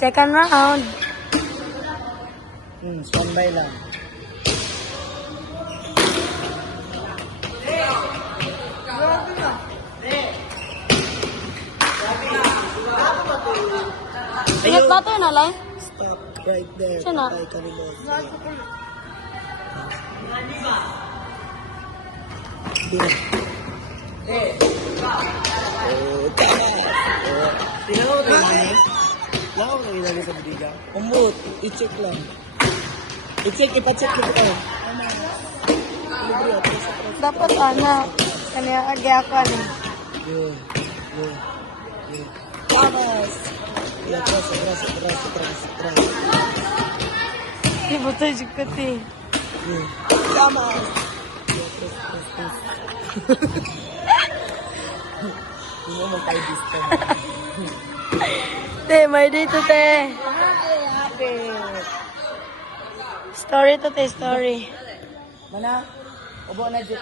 Second round. Standby lang. Ingat ba ito na lang? Stop right there. Sino? Patay ka rin boss. Tingnan mo tayo namin. Lakaw na ilagay sa bidiga. Umut, i-check lang. Ipa-check ko ito. Dapat kanya agi ako ano. Good. Vamos! Atras. Di buto jukot eh. Vamos! Hindi mo magkaibisto. Te, may dito te. Happy! Story to te, story. Mana? Ubo na dito.